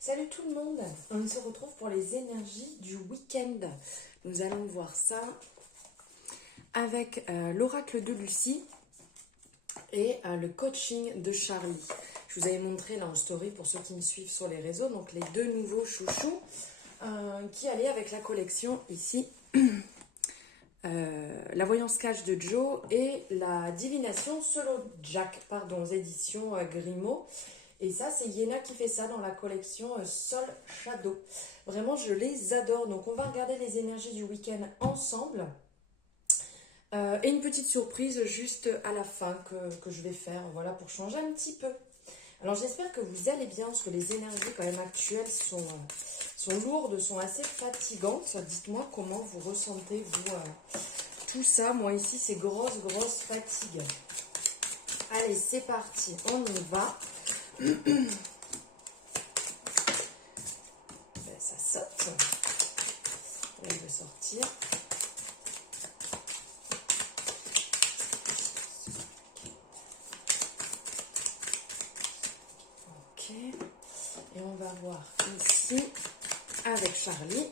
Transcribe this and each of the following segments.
Salut tout le monde, on se retrouve pour les énergies du week-end. Nous allons voir ça avec l'oracle de Lucie et le coaching de Charlie. Je vous avais montré là en story pour ceux qui me suivent sur les réseaux, donc les deux nouveaux chouchous qui allaient avec la collection ici. La voyance cache de Joe et la divination solo Jack, aux éditions Grimaud. Et ça, c'est Yéna qui fait ça dans la collection Sol Shadow. Vraiment, je les adore. Donc, on va regarder les énergies du week-end ensemble. Et une petite surprise juste à la fin que je vais faire, voilà, pour changer un petit peu. Alors, j'espère que vous allez bien, parce que les énergies quand même actuelles sont lourdes, sont assez fatigantes. Dites-moi comment vous ressentez, vous, tout ça. Moi, ici, c'est grosse fatigue. Allez, c'est parti, on y va. Ça saute. Là, il veut sortir. Ok. Et on va voir ici avec Charlie.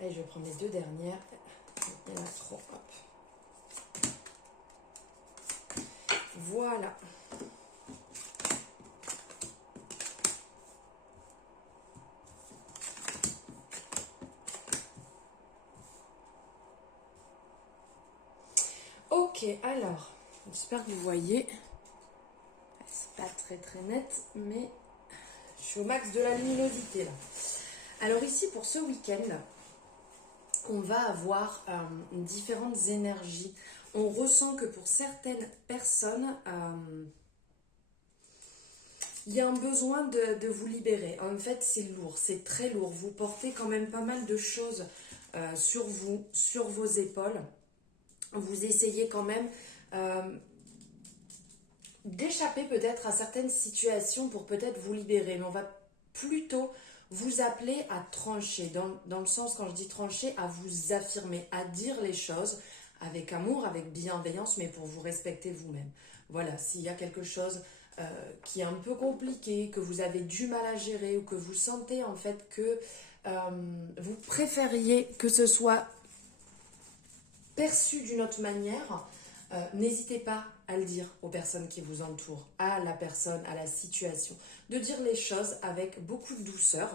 Allez, je vais prendre les deux dernières. Il y en a trop. Hop. Voilà. Ok, alors, j'espère que vous voyez. C'est pas très net, mais je suis au max de la luminosité là. Alors ici, pour ce week-end, on va avoir différentes énergies. On ressent que pour certaines personnes, il y a un besoin de vous libérer. En fait, c'est lourd, c'est très lourd. Vous portez quand même pas mal de choses sur vous, sur vos épaules. Vous essayez quand même d'échapper peut-être à certaines situations pour peut-être vous libérer. Mais on va plutôt vous appeler à trancher, dans le sens, quand je dis trancher, à vous affirmer, à dire les choses avec amour, avec bienveillance, mais pour vous respecter vous-même. Voilà, s'il y a quelque chose qui est un peu compliqué, que vous avez du mal à gérer, ou que vous sentez en fait que vous préfériez que ce soit perçu d'une autre manière, n'hésitez pas à le dire aux personnes qui vous entourent, à la personne, à la situation, de dire les choses avec beaucoup de douceur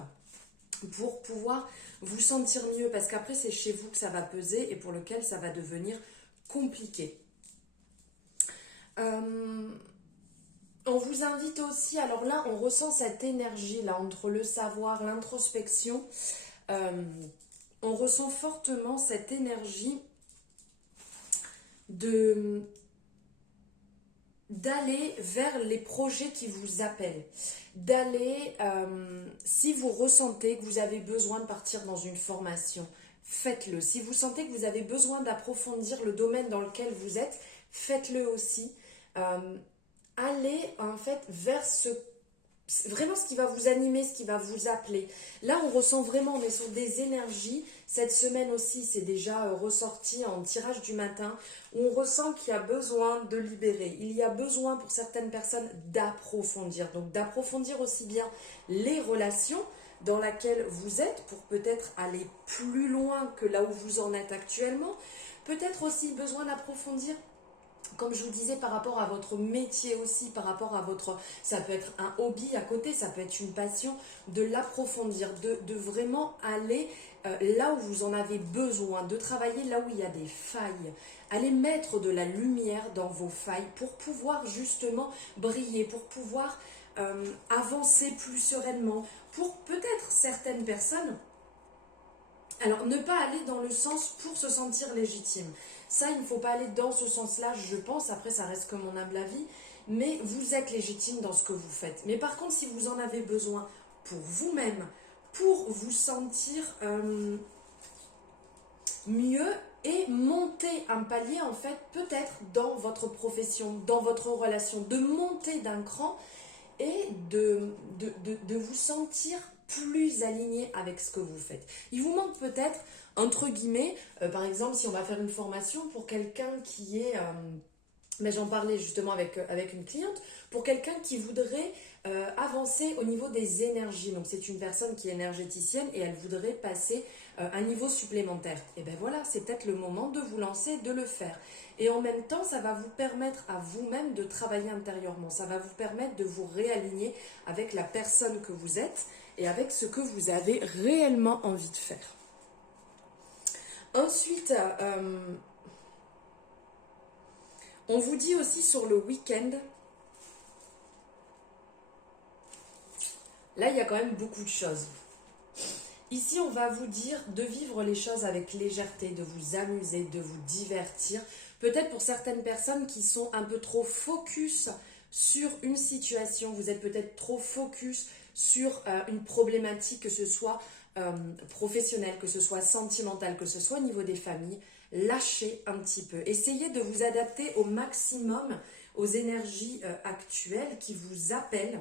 pour pouvoir vous sentir mieux, parce qu'après c'est chez vous que ça va peser et pour lequel ça va devenir compliqué. On vous invite aussi, alors là on ressent cette énergie là entre le savoir, l'introspection, on ressent fortement cette énergie d'aller vers les projets qui vous appellent, d'aller, si vous ressentez que vous avez besoin de partir dans une formation, faites-le. Si vous sentez que vous avez besoin d'approfondir le domaine dans lequel vous êtes, faites-le aussi. Allez en fait vers vraiment ce qui va vous animer, ce qui va vous appeler. Là, on ressent vraiment, on est sur des énergies. Cette semaine aussi, c'est déjà ressorti en tirage du matin, où on ressent qu'il y a besoin de libérer. Il y a besoin pour certaines personnes d'approfondir. Donc d'approfondir aussi bien les relations dans lesquelles vous êtes, pour peut-être aller plus loin que là où vous en êtes actuellement. Peut-être aussi besoin d'approfondir, comme je vous disais, par rapport à votre métier aussi, par rapport à votre... Ça peut être un hobby à côté, ça peut être une passion, de l'approfondir, de vraiment aller là où vous en avez besoin, de travailler là où il y a des failles. Allez mettre de la lumière dans vos failles pour pouvoir justement briller, pour pouvoir avancer plus sereinement. Pour peut-être certaines personnes... Alors, ne pas aller dans le sens pour se sentir légitime. Ça, il ne faut pas aller dans ce sens-là, je pense. Après, ça reste que mon humble avis. Mais vous êtes légitime dans ce que vous faites. Mais par contre, si vous en avez besoin pour vous-même, pour vous sentir mieux et monter un palier, en fait, peut-être dans votre profession, dans votre relation, de monter d'un cran, et de vous sentir plus aligné avec ce que vous faites. Il vous manque peut-être, entre guillemets, par exemple, si on va faire une formation pour quelqu'un qui est... mais j'en parlais justement avec une cliente, pour quelqu'un qui voudrait avancer au niveau des énergies. Donc c'est une personne qui est énergéticienne et elle voudrait passer un niveau supplémentaire. Et bien voilà, c'est peut-être le moment de vous lancer, de le faire. Et en même temps, ça va vous permettre à vous-même de travailler intérieurement. Ça va vous permettre de vous réaligner avec la personne que vous êtes et avec ce que vous avez réellement envie de faire. Ensuite, on vous dit aussi sur le week-end, là il y a quand même beaucoup de choses. Ici on va vous dire de vivre les choses avec légèreté, de vous amuser, de vous divertir. Peut-être pour certaines personnes qui sont un peu trop focus sur une situation, vous êtes peut-être trop focus sur une problématique, que ce soit professionnelle, que ce soit sentimentale, que ce soit au niveau des familles. Lâchez un petit peu. Essayez de vous adapter au maximum aux énergies actuelles qui vous appellent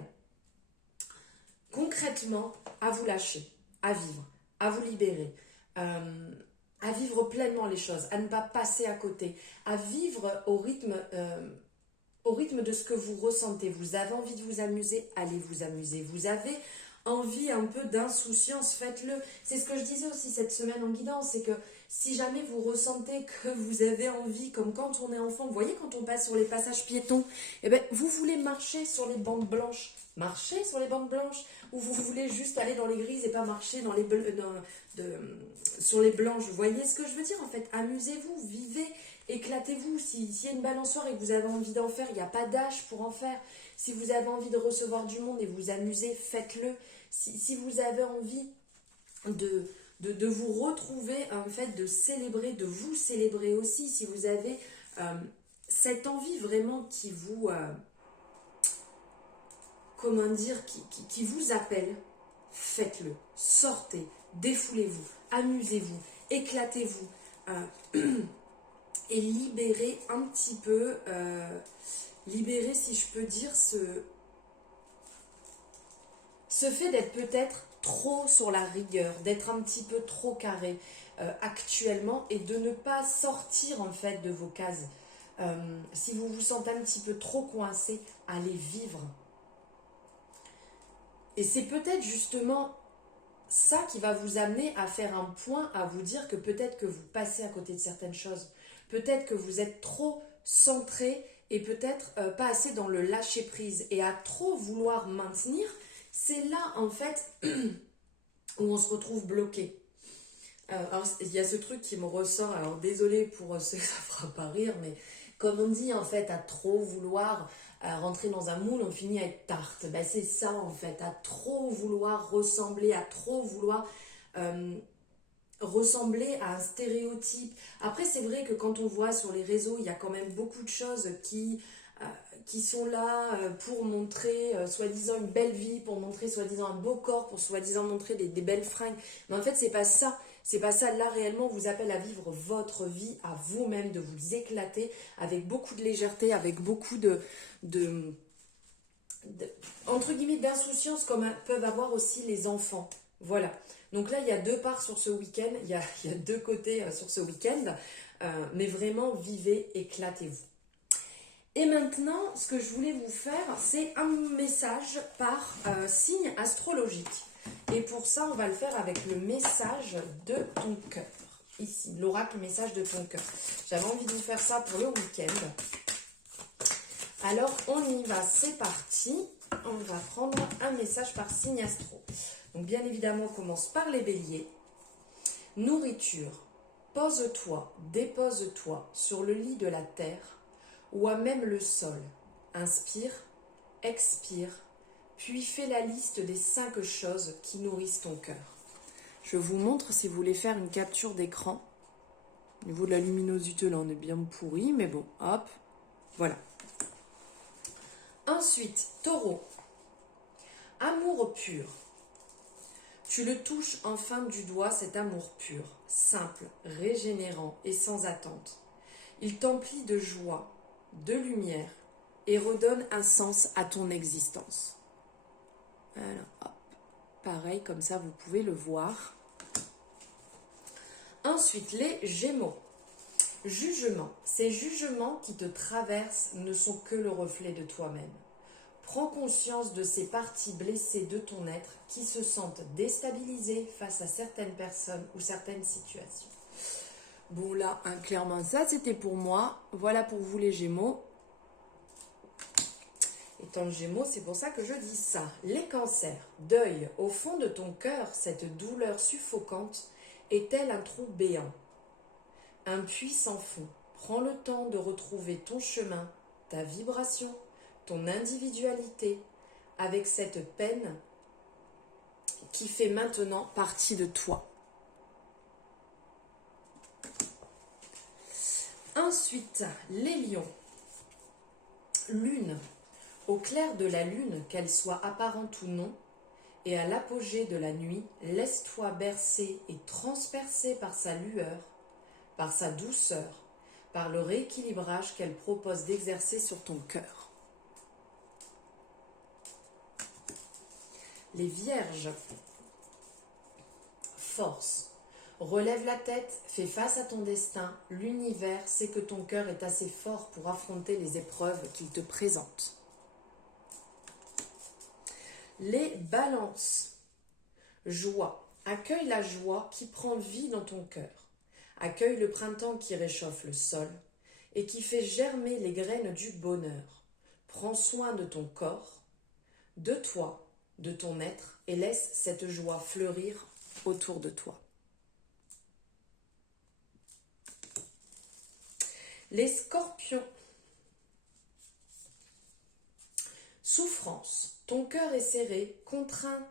concrètement à vous lâcher, à vivre, à vous libérer, à vivre pleinement les choses, à ne pas passer à côté, à vivre au rythme de ce que vous ressentez. Vous avez envie de vous amuser, allez vous amuser. Vous avez envie un peu d'insouciance, faites-le. C'est ce que je disais aussi cette semaine en guidance, c'est que si jamais vous ressentez que vous avez envie, comme quand on est enfant, vous voyez quand on passe sur les passages piétons, eh ben, vous voulez marcher sur les bandes blanches, marchez sur les bandes blanches, ou vous voulez juste aller dans les grises et pas marcher sur les blanches. Vous voyez ce que je veux dire en fait? Amusez-vous, vivez, éclatez-vous. S'il y a une balançoire et que vous avez envie d'en faire, il n'y a pas d'âge pour en faire. Si vous avez envie de recevoir du monde et vous amuser, faites-le. Si vous avez envie de vous retrouver, en fait, de célébrer, de vous célébrer aussi, si vous avez cette envie vraiment qui vous, comment dire, qui vous appelle, faites-le, sortez, défoulez-vous, amusez-vous, éclatez-vous et libérez un petit peu, libérez, si je peux dire, ce fait d'être peut-être trop sur la rigueur, d'être un petit peu trop carré actuellement et de ne pas sortir en fait de vos cases. Si vous vous sentez un petit peu trop coincé, allez vivre. Et c'est peut-être justement ça qui va vous amener à faire un point, à vous dire que peut-être que vous passez à côté de certaines choses. Peut-être que vous êtes trop centré et peut-être pas assez dans le lâcher prise et à trop vouloir maintenir. C'est là, en fait, où on se retrouve bloqué. Alors, il y a ce truc qui me ressort, alors désolé pour ceux que ça fera pas rire, mais comme on dit, en fait, à trop vouloir rentrer dans un moule, on finit à être tarte. Ben, c'est ça, en fait, à trop vouloir ressembler, à trop vouloir ressembler à un stéréotype. Après, c'est vrai que quand on voit sur les réseaux, il y a quand même beaucoup de choses qui sont là pour montrer soi-disant une belle vie, pour montrer soi-disant un beau corps, pour soi-disant montrer des belles fringues. Mais en fait, c'est pas ça. C'est pas ça. Là, réellement, on vous appelle à vivre votre vie à vous-même, de vous éclater avec beaucoup de légèreté, avec beaucoup entre guillemets, d'insouciance comme peuvent avoir aussi les enfants. Voilà. Donc là, il y a deux parts sur ce week-end. Il y a deux côtés sur ce week-end. Mais vraiment, vivez, éclatez-vous. Et maintenant, ce que je voulais vous faire, c'est un message par signe astrologique. Et pour ça, on va le faire avec le message de ton cœur. Ici, l'oracle message de ton cœur. J'avais envie de vous faire ça pour le week-end. Alors, on y va, c'est parti. On va prendre un message par signe astro. Donc, bien évidemment, on commence par les béliers. Nourriture. Pose-toi, dépose-toi sur le lit de la terre ou à même le sol. Inspire, expire, puis fais la liste des 5 choses qui nourrissent ton cœur. Je vous montre si vous voulez faire une capture d'écran. Au niveau de la luminosité, là, on est bien pourri, mais bon, hop, voilà. Ensuite, taureau. Amour pur. Tu le touches enfin du doigt, cet amour pur, simple, régénérant et sans attente. Il t'emplit de joie, de lumière et redonne un sens à ton existence. Alors, hop, pareil, comme ça, vous pouvez le voir. Ensuite, les Gémeaux. Jugement. Ces jugements qui te traversent ne sont que le reflet de toi-même. Prends conscience de ces parties blessées de ton être qui se sentent déstabilisées face à certaines personnes ou certaines situations. Bon là, clairement, ça c'était pour moi. Voilà pour vous les Gémeaux. Étant le Gémeaux, c'est pour ça que je dis ça. Les Cancers. Deuil. Au fond de ton cœur, cette douleur suffocante est-elle un trou béant? Un puits sans fond. Prends le temps de retrouver ton chemin, ta vibration, ton individualité, avec cette peine qui fait maintenant partie de toi. Ensuite, les Lions. Lune. Au clair de la lune, qu'elle soit apparente ou non, et à l'apogée de la nuit, laisse-toi bercer et transpercer par sa lueur, par sa douceur, par le rééquilibrage qu'elle propose d'exercer sur ton cœur. Les Vierges. Force. Relève la tête, fais face à ton destin. L'univers sait que ton cœur est assez fort pour affronter les épreuves qu'il te présente. Les Balances. Joie. Accueille la joie qui prend vie dans ton cœur. Accueille le printemps qui réchauffe le sol et qui fait germer les graines du bonheur. Prends soin de ton corps, de toi, de ton être et laisse cette joie fleurir autour de toi. Les Scorpions. Souffrance. Ton cœur est serré, contraint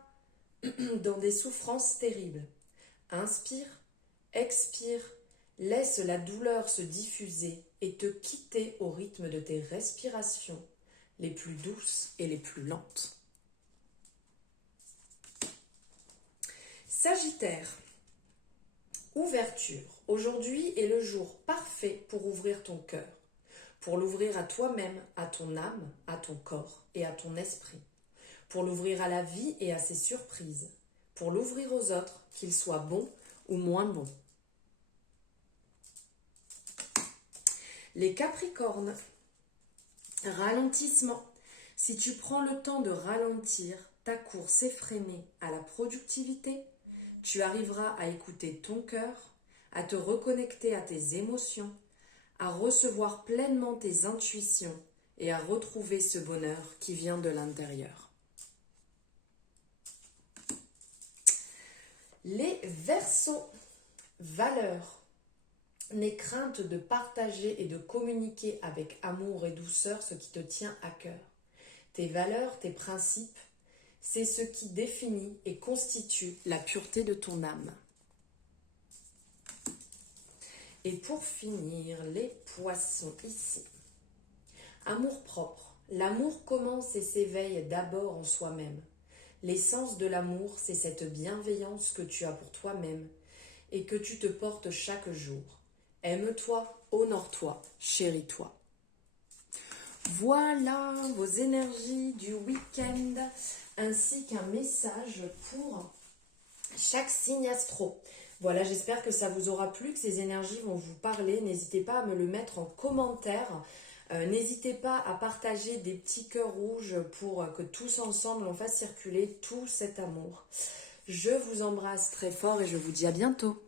dans des souffrances terribles. Inspire, expire, laisse la douleur se diffuser et te quitter au rythme de tes respirations les plus douces et les plus lentes. Sagittaire. Ouverture. Aujourd'hui est le jour parfait pour ouvrir ton cœur, pour l'ouvrir à toi-même, à ton âme, à ton corps et à ton esprit, pour l'ouvrir à la vie et à ses surprises, pour l'ouvrir aux autres, qu'ils soient bons ou moins bons. Les Capricornes. Ralentissement. Si tu prends le temps de ralentir ta course effrénée à la productivité, tu arriveras à écouter ton cœur, à te reconnecter à tes émotions, à recevoir pleinement tes intuitions et à retrouver ce bonheur qui vient de l'intérieur. Les Verseaux. Valeurs. N'aie crainte de partager et de communiquer avec amour et douceur ce qui te tient à cœur. Tes valeurs, tes principes, c'est ce qui définit et constitue la pureté de ton âme. Et pour finir, les Poissons ici. Amour propre. L'amour commence et s'éveille d'abord en soi-même. L'essence de l'amour, c'est cette bienveillance que tu as pour toi-même et que tu te portes chaque jour. Aime-toi, honore-toi, chéris-toi. Voilà vos énergies du week-end ainsi qu'un message pour chaque signe astro. Voilà, j'espère que ça vous aura plu, que ces énergies vont vous parler. N'hésitez pas à me le mettre en commentaire. N'hésitez pas à partager des petits cœurs rouges pour que tous ensemble on fasse circuler tout cet amour. Je vous embrasse très fort et je vous dis à bientôt.